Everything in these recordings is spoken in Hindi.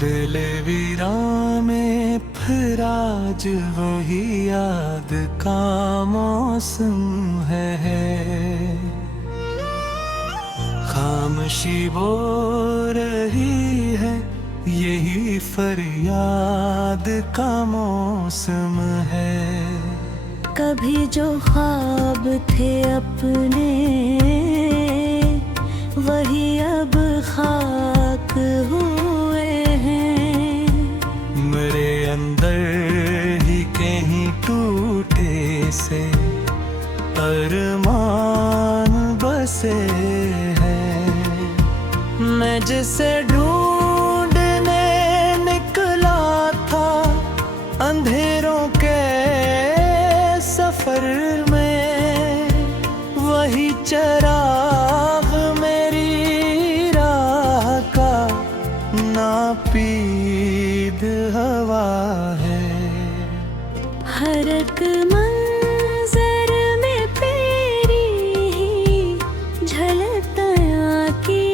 दिल वीरान में फिर आज वही याद का मौसम है। खामोशी बो रही है, यही फरियाद का मौसम है। कभी जो ख्वाब थे अपने, वही अब खाक हुए हैं। मेरे अंदर ही कहीं टूटे से अरमान बसे हैं। मैं जिसे ढूंढने निकला था अंधेरों के सफर में, वही चराग मेरी राह का नापीद हवा है। हर एक मंजर में तेरी ही झलक आती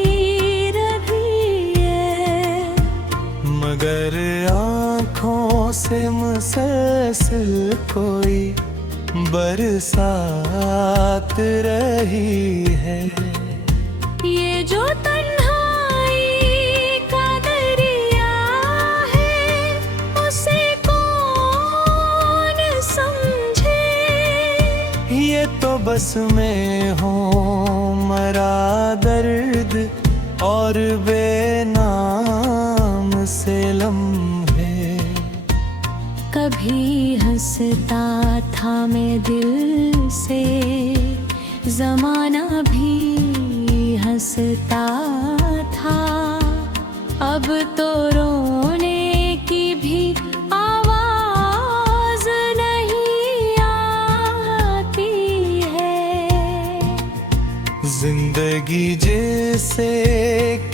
रही है। मगर आँखों से मुसलसल कोई बरसात रही है। ये जो तन्हाई का दरिया है, उसे कौन समझे। ये तो बस में हो मरा दर्द और बेनाम से लम्हे। कभी हंसता था मैं दिल से, जमाना भी हंसता था। अब तो रोने की भी आवाज नहीं आती है। जिंदगी जैसे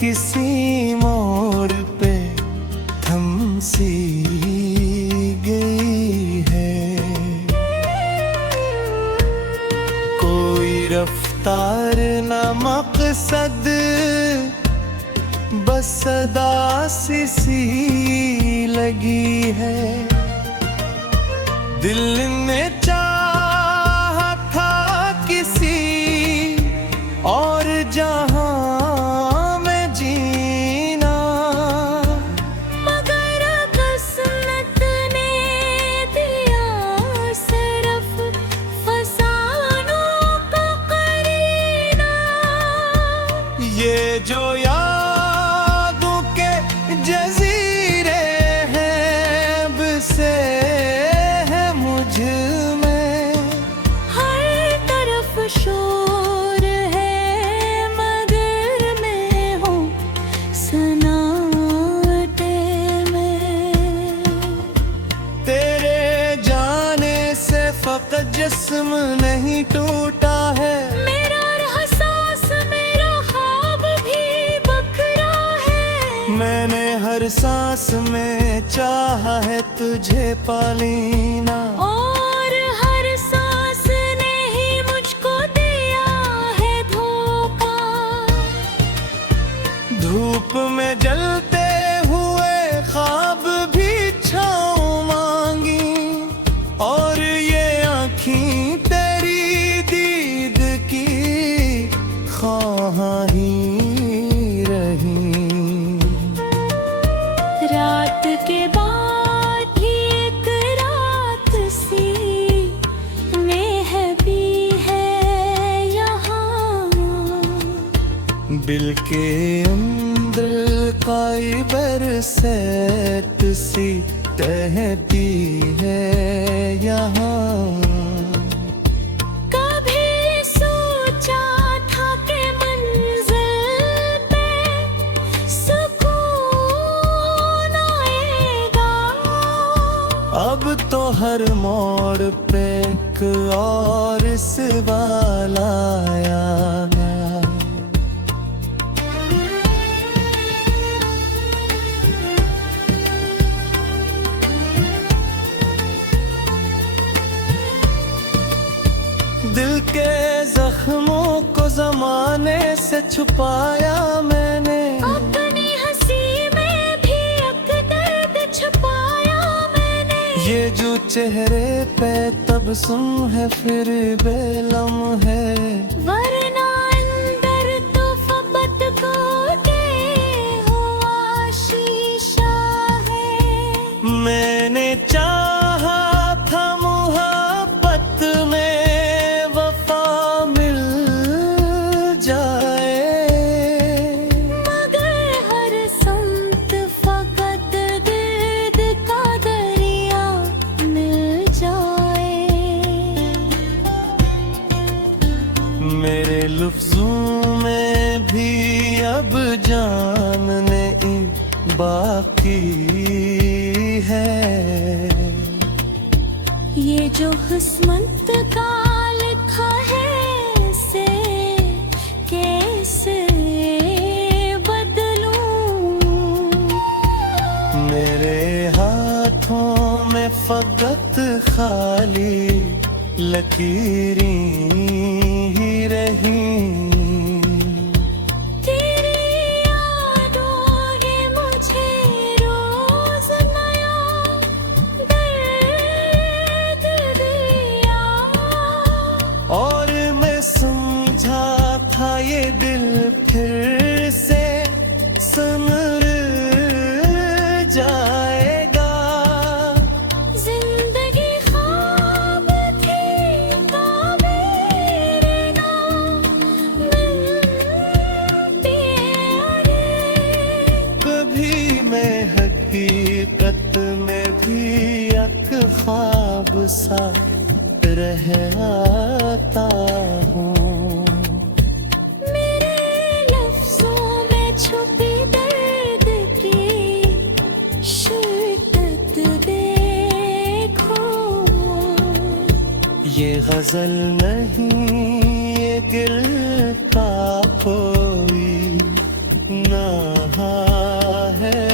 किसी मोड़ पे थम सी गई है। कोई रफ्तार न मकसद, बस सदा सी लगी है। दिल ने चाहा था किसी और जहां में जीना, मगर किस्मत ने दिया सिर्फ फसानों का करीना। ये जो यादों के जजीरे हैं, अब से है मुझ में। हर तरफ शोर है, मगर मैं हूँ सन्नाटे में। तेरे जाने से फकत जिस्म नहीं टूटा है। मेरा एहसास, मेरा ख्वाब भी बखरा है। मैंने हर सांस में चाहा है तुझे पालीना। और हर सांस ने ही मुझको दिया है धोखा। धूप में जलते हुए ख्वाब भी छाँव मांगी, और ये आँखें तेरी दीद की ख्वाहां ही रही। रात के बाद ही एक रात सी महबी है यहाँ। दिल के अंदर काई बरसात सी तहती है यहाँ। कभी सोचा था कि मंजिल पे सुकून आएगा। अब तो हर मोड़ पे एक और सवाल आया। दिल के जख्मों को जमाने से छुपाया मैंने। अपनी हंसी में भी ये जो चेहरे पे तबस्सुम है फिर बेलम है, वरना अंदर तो फबत को के हुआ शीशा है। मैंने चाहा था मुहब्बत में वफा मिल जाए, मगर हर संत फकत दर्द का दरिया मिल जाए। मेरे लफ्जों में भी अब जानने बाकी है। ये जो किस्मत का लिखा है इसे कैसे बदलूं। मेरे हाथों में फकत खाली लकीरें ही रही। तेरी यादों ने मुझे रोज नया दर्द दिया, और मैं समझा था ये दिल फिर से संवर जाएगा। जिंदगी ख्वाब थी ताबीर ना मिलती अरे। कभी मैं हकीकत में भी एक ख्वाब सा रह आता हूँ। मेरे लफ्जों में छुपी दर्द की शिद्दत देखो। ये गजल नहीं ये दिल का कोई नहा है।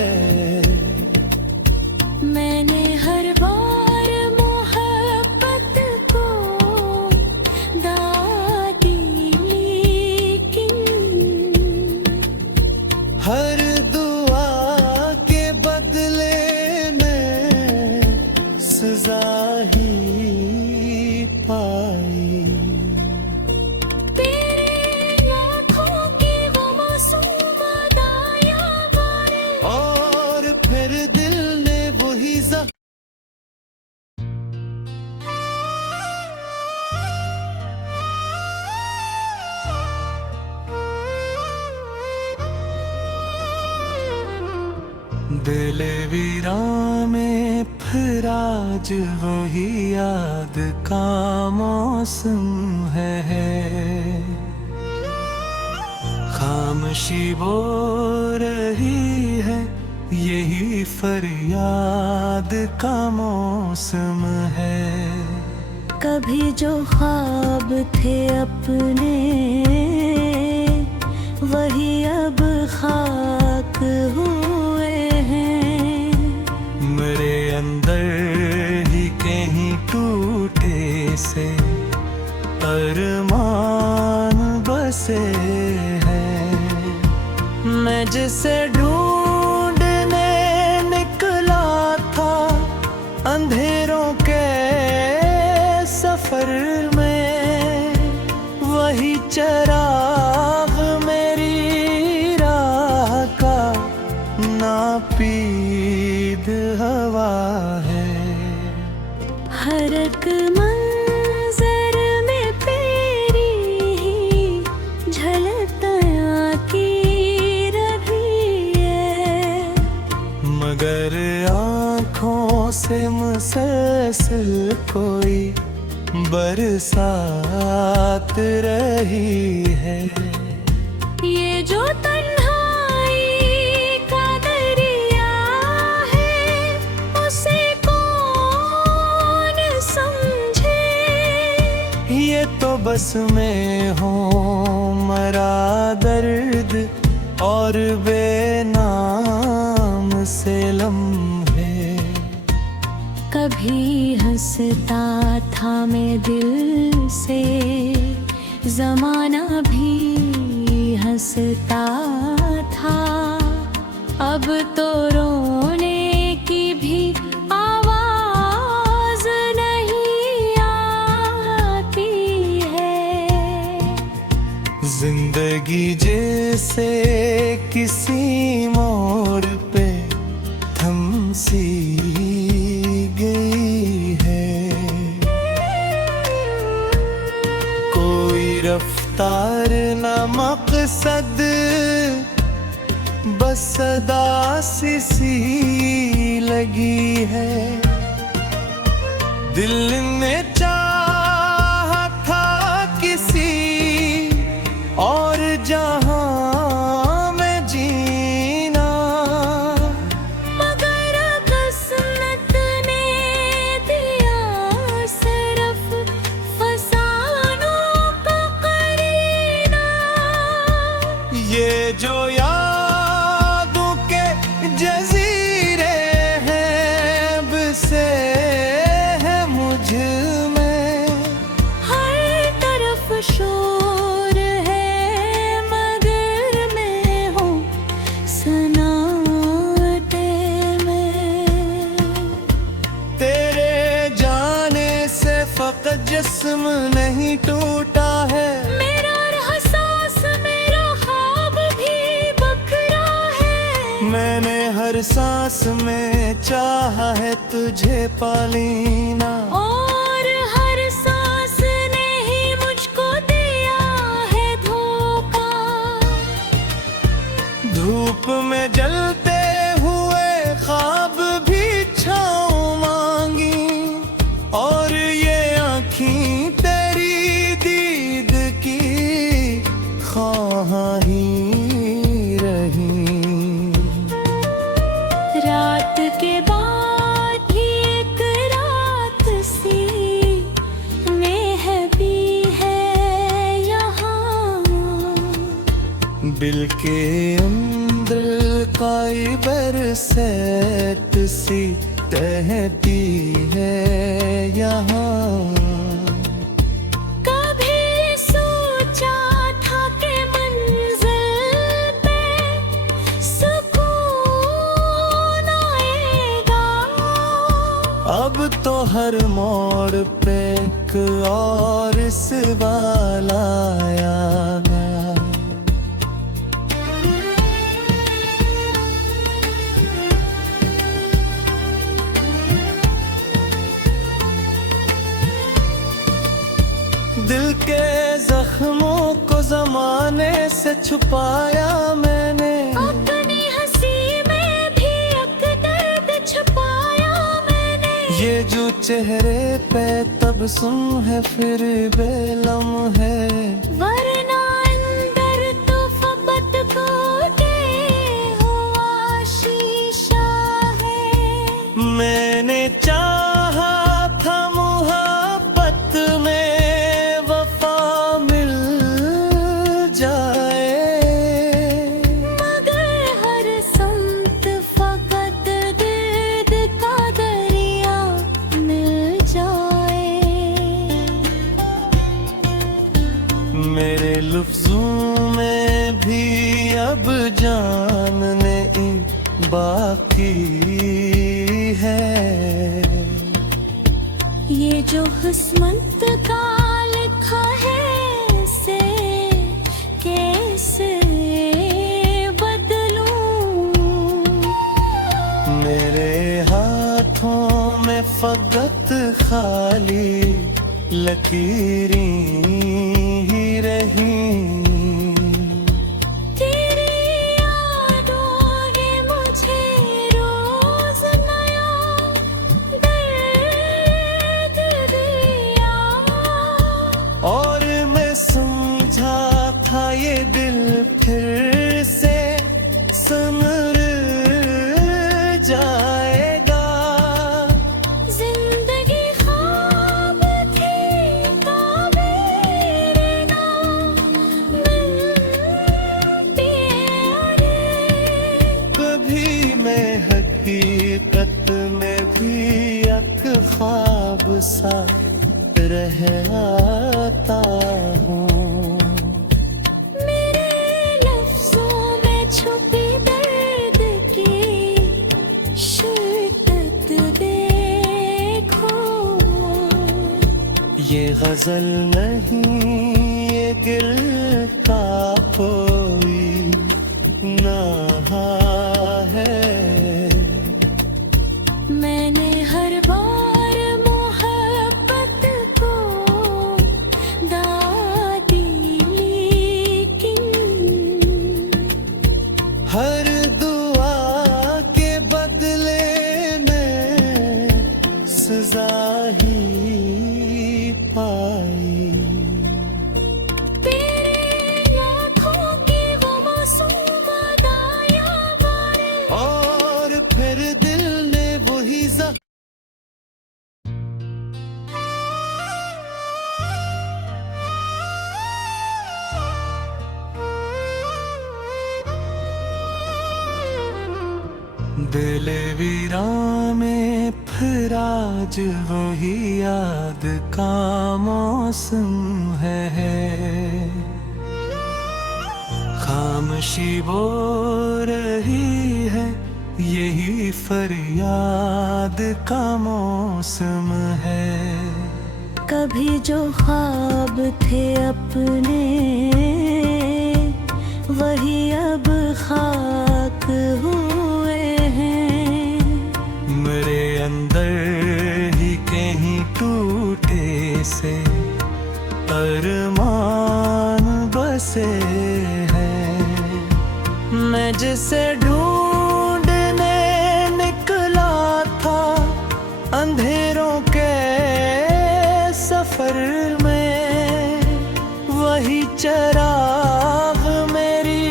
मैंने हर बार मोहब्बत को दाद दी, लेकिन हर दुआ के बदले में सजा ही पाई। तेरे लाखों की वो मासूम अदायां बारे। और फिर दिल ने वही दिल वीरान में फिर आज वही याद का मौसम है। खामोशी बो रही है यही फरियाद का मौसम है। कभी जो ख्वाब थे अपने वही अब खाक हुए हैं। मेरे अंदर ही कहीं टूटे से अरमान बसे हैं। मैं जिसे ढूंढने निकला था अंधेरों के सफर में, वही चराग मेरी राह का नापीद हवा है। हर एक मंजर में तेरी ही झलकियां की रही है। मगर आँखों से मुसलसल कोई बरसात रही है। ये जो तन्हाई का दरिया है उसे कौन समझे। ये तो बस में हो मरा दर्द और बेनाम से लम्हे। कभी हंसता था मैं दिल से, जमाना भी हंसता था। अब तो रोने की भी आवाज किसी मोड़ पे थम सी गई है। कोई रफ्तार न मकसद, बस सदा सी लगी है। दिल ने चाहा था किसी और जहां में जीना, मगर किस्मत ने दिया सिर्फ फसानों का करीना। ये जो यादों के जजीरे हैं, बसे है मुझ में। हर तरफ शोर है मगर मैं हूँ सन्नाटे में। तेरे जाने से फकत जिस्म नहीं टूटा है, मेरा एहसास मेरा ख्वाब भी बखरा है। मैंने हर सांस में चाहा है तुझे पालीना। और हर सांस ने ही मुझको दिया है धोखा। धूप में जलते हुए ख्वाब भी छाँव मांगी, और ये आँखें तेरी दीद की ख्वाहां ही रही। रात के बाद ही एक रात सी महबी है यहाँ। दिल के अंदर काई बरसात सी तहती है यहाँ। कभी सोचा था कि मंजिल पे सुकून आएगा। अब तो हर मोड़ पे एक और सवाल आया। दिल के जख्मों को जमाने से छुपाया मैंने, अपनी हंसी में भी एक दर्द छुपाया मैंने। ये जो चेहरे पे तबस्सुम है फिर बेलम है, वरना अंदर तो फबत कोटे हुआ शीशा है। मैंने चाहा था मोहब्बत में वफा मिल जाए, मगर हर संत फकत दर्द का दरिया मिल जाए। मेरे लफ्जों में भी अब जानने बाकी है। ये जो किस्मत का लिखा है इसे कैसे बदलूं। मेरे हाथों में फकत खाली लकीरें ही रही। तेरी यादों ने मुझे रोज नया दर्द दिया। और मैं समझा था ये दिल फिर से संवर जाएगा। जिंदगी ख्वाब थी ताबीर ना मिलती अरे। कभी मैं हकीकत में भी एक ख्वाब सा रह आता हूँ। मेरे लफ्जों में छुपी दर्द की शिद्दत देखो। ये गजल नहीं ये दिल का कोई ना रहा है। मैंने हर बार मोहब्बत को दाद दी, लेकिन हर दुआ के बदले में सजा ही पाई। और फिर दिल ने वही दिल वीरान में फिर आज वही याद का मौसम है। खामोशी बो रही है, यही फरियाद का मौसम है। कभी जो ख्वाब थे अपने, वही अब खाक हुए हैं। मेरे अंदर ही कहीं टूटे से अरमान बसे हैं। मैं जिसे ढूंढने निकला था अंधेरों के सफर में, वही चिराग मेरी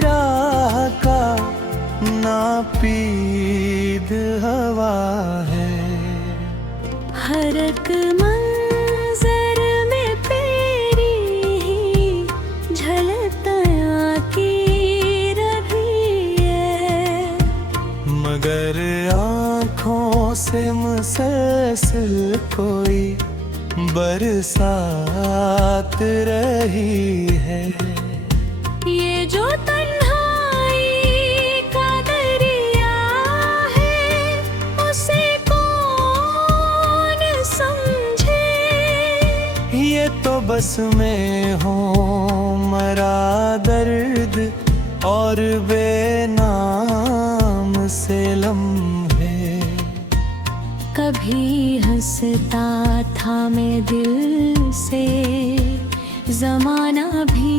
राह का नापीद हवा है। हर एक मंजर में तेरी ही झलकियां की रही है। मगर आँखों से मुसलसल कोई बरसात रही है। ये जो तन्हाई का दरिया है, उसे कौन समझे। ये तो बस में हो मरा दर्द और बेनाम से लम्हे। कभी हंसता था मैं दिल से, जमाना भी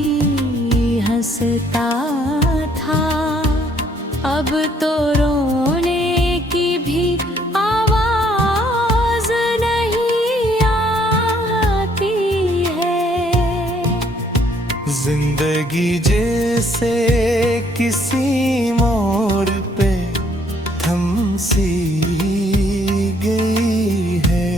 हंसता था। अब तो रोने की भी आवाज नहीं आती है। जिंदगी जैसे किसी मोड़ पे थम सी गई है।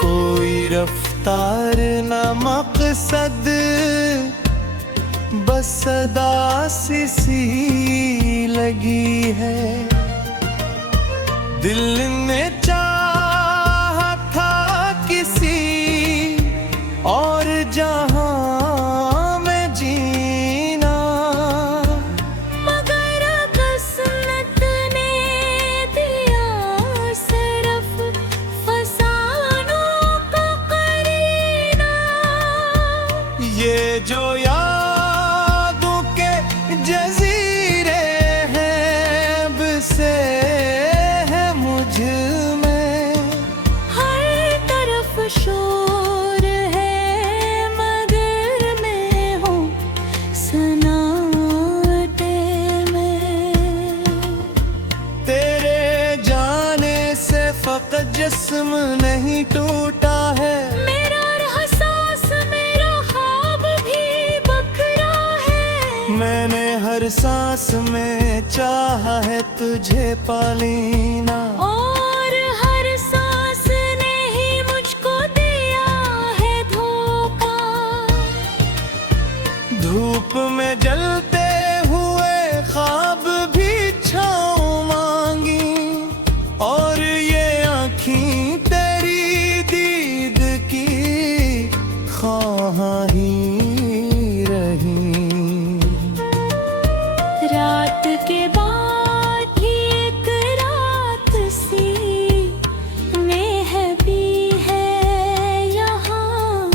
कोई रफ्तार न मकसद, बस सदा सी लगी है। दिल ने चाहा था किसी और जहां में जीना, मगर किस्मत ने दिया सिर्फ फसानों का करीना। ये जो यादों के जजीरे हैं, बसे हैं मुझ में। हर तरफ शोर है, मगर मैं हूँ सन्नाटे में। तेरे जाने से फकत जिस्म नहीं टूटा है। मेरा एहसास, मेरा ख्वाब भी बकरा है। मैंने हर सांस में चाहा है तुझे पालीना। और हर सांस ने ही मुझको दिया है धोखा। धूप में जलते हुए ख्वाब भी छाँव मांगी, और ये आँखें तेरी दीद की ख्वाहां ही रही। रात के बाद ही एक रात सी महबी है यहाँ।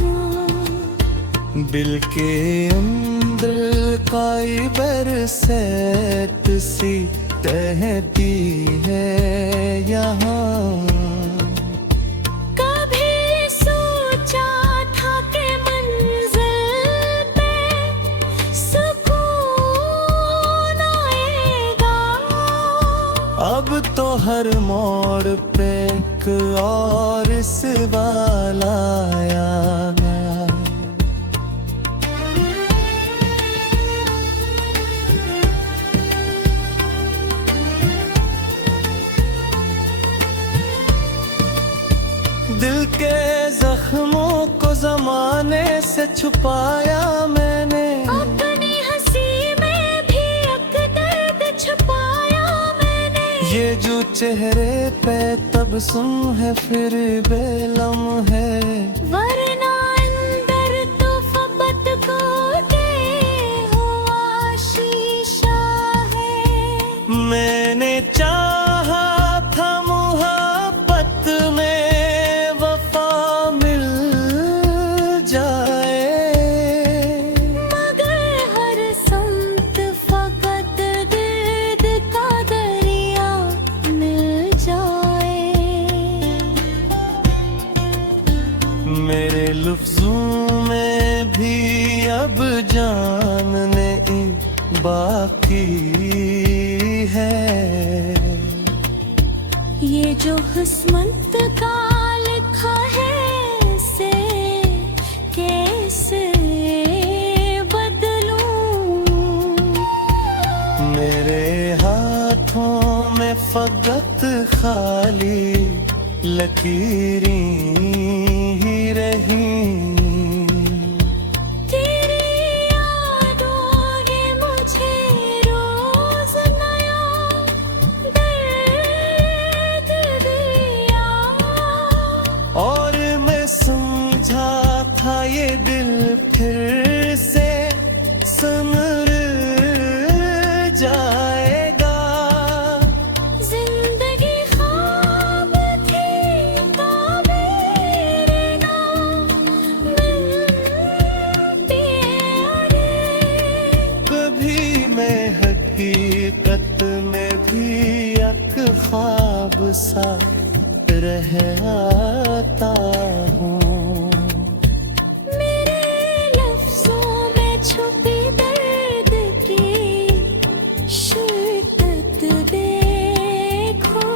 दिल के अंदर बरसात सी कहती है यहाँ। कभी सोचा था कि मंजिल पे सुकून आएगा, अब तो हर मोड़ पे एक और सवाल आया। दिल के जख्मों को जमाने से छुपाया मैंने, अपनी हंसी में भी एक दर्द छुपाया मैंने। ये जो चेहरे पे तबस्सुम है फिर बेलम है, वरना अंदर तो फबत को दे हुआ शीशा है। मैंने चाहा था मोहब्बत में वफा मिल जाए, मगर हर संत फकत दर्द का दरिया मिल जाए। मेरे लफ्जों में भी अब जानने बाकी है। ये जो किस्मत का लिखा है इसे कैसे बदलूं। मेरे हाथों में फकत खाली लकीरें ही रही। तेरी यादों ने मुझे रोज नया दर्द दिया, और मैं समझा था ये दिल फिर से संवर जाएगा। जिंदगी ख्वाब थी ताबीर ना मिलती अरे। कभी मैं हकीकत में भी एक ख्वाब सा रह आता हूँ। मेरे लफ्जों में छुपी दर्द की शिद्दत देखो।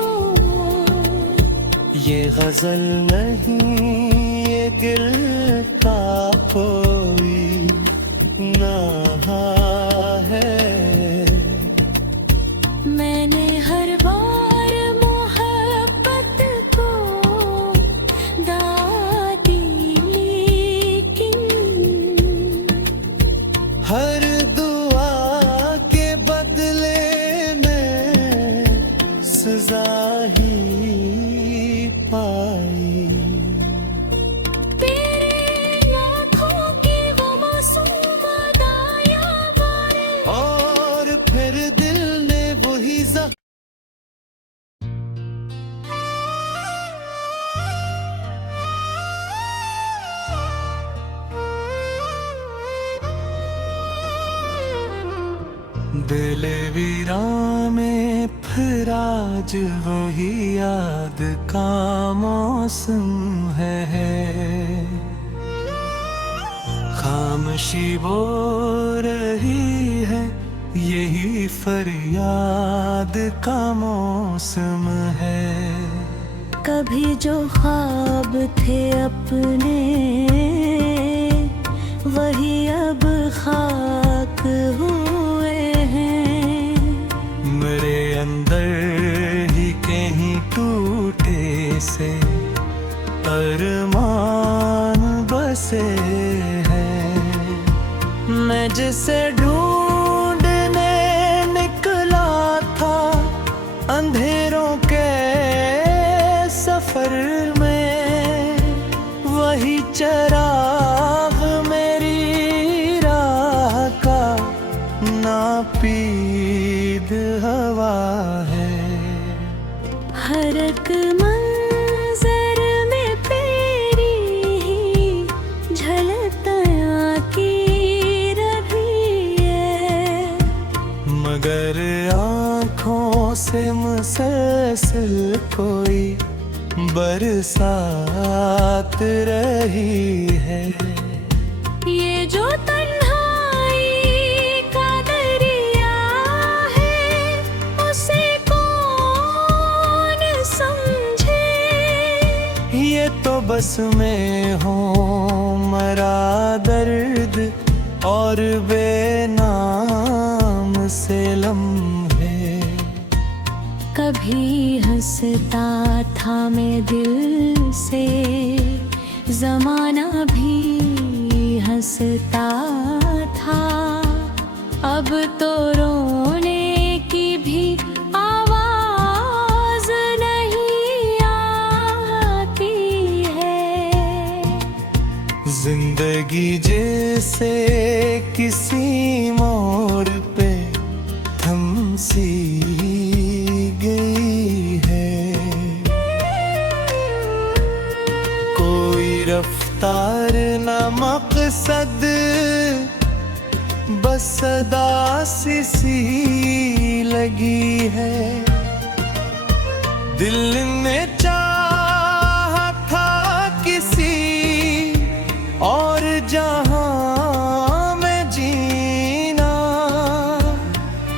ये गजल नहीं ये दिल का कोई नहा है। मैंने हर बार मोहब्बत को दाद दी, लेकिन हर दुआ के बदले में सजा ही पाई। तेरे लाखों की वो मासूम अदायां बारे, और फिर दिल ने वही दिल वीरान में फिर आज वही याद का मौसम है। खामोशी बो रही है यही फरियाद का मौसम है। कभी जो ख्वाब थे अपने वही अब खाक हुए हैं। मेरे अंदर ही कहीं टूटे से अरमान बसे हैं। मैं जिसे ढूंढने निकला था अंधेरों के सफर में, वही चराग मेरी राह का नापीद हवा है। हर एक मंजर में तेरी ही झलक की रही है। दरअसल कोई बरसात रही है। ये जो तन्हाई का दरिया है, उसे कौन समझे। ये तो बस में हो मरा दर्द और बेनाम से लम्हे। कभी हंसता था मैं दिल से, जमाना भी हंसता था। अब तो रोने की भी आवाज नहीं आती है। जिंदगी जैसे किसी मोड़ पे थम सी गई है। कोई रफ्तार न मकसद, बस सदा सी लगी है। दिल ने चाहा था किसी और जहां में जीना,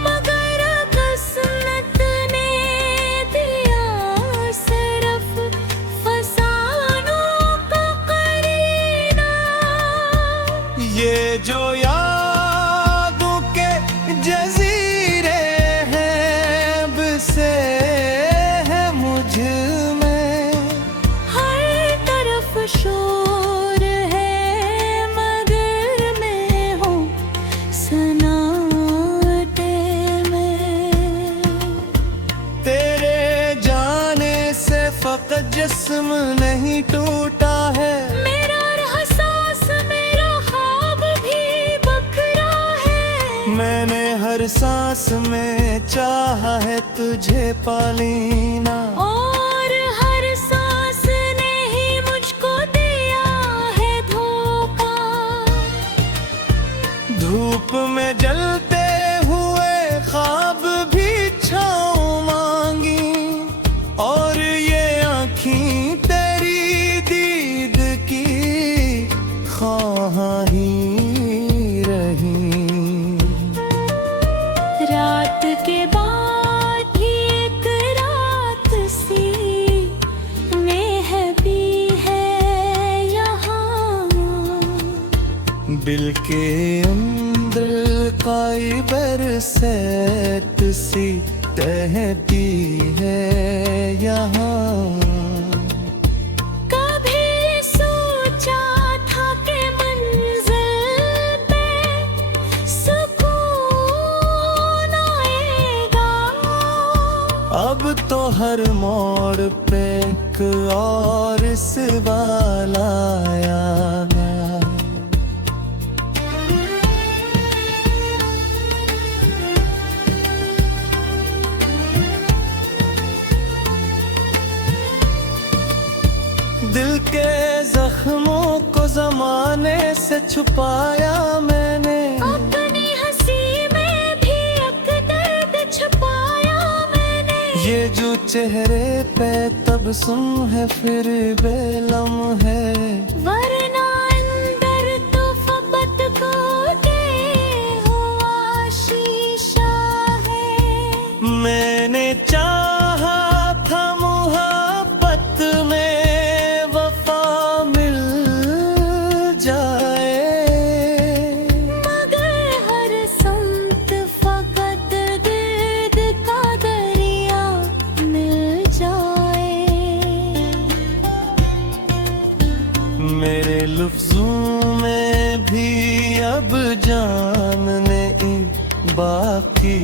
मगर किस्मत ने दिया सिर्फ फसानों का करीना। ये जो यादों के जजीरे हैं, बसे है मुझ में। हर तरफ शोर है, मगर मैं हूँ सन्नाटे में। तेरे जाने से फकत जिस्म नहीं टूटा है, मेरा एहसास मेरा ख्वाब भी बकरा है। मैंने हर सांस में चाहा है तुझे पालीना। और हर सांस ने ही मुझको दिया है धोखा। धूप में जलते हुए ख्वाब भी छाँव मांगी, और ये आँखीं तेरी दीद की ख्वाहां ही रही। रात के बाद भी एक रात सी महबी है यहाँ। दिल के अंदर काई बरसात सी तहती है यहाँ। कभी सोचा था कि मंजिल पे सुकून आएगा। अब तो हर मोड़ पे एक और सवाल आया। दिल के जख्मों को जमाने से छुपाया मैंने, अपनी हंसी में भी एक दर्द छुपाया मैंने। ये जो चेहरे पे तबस्सुम है फिर बेलम है। वरना अंदर तो फबत को दे हुआ शीशा है। मैंने चाहा था मोहब्बत में वफा मिल जाए, मगर हर संत फकत दर्द का दरिया मिल जाए। मेरे लफ्जों में भी अब जान नहीं बाकी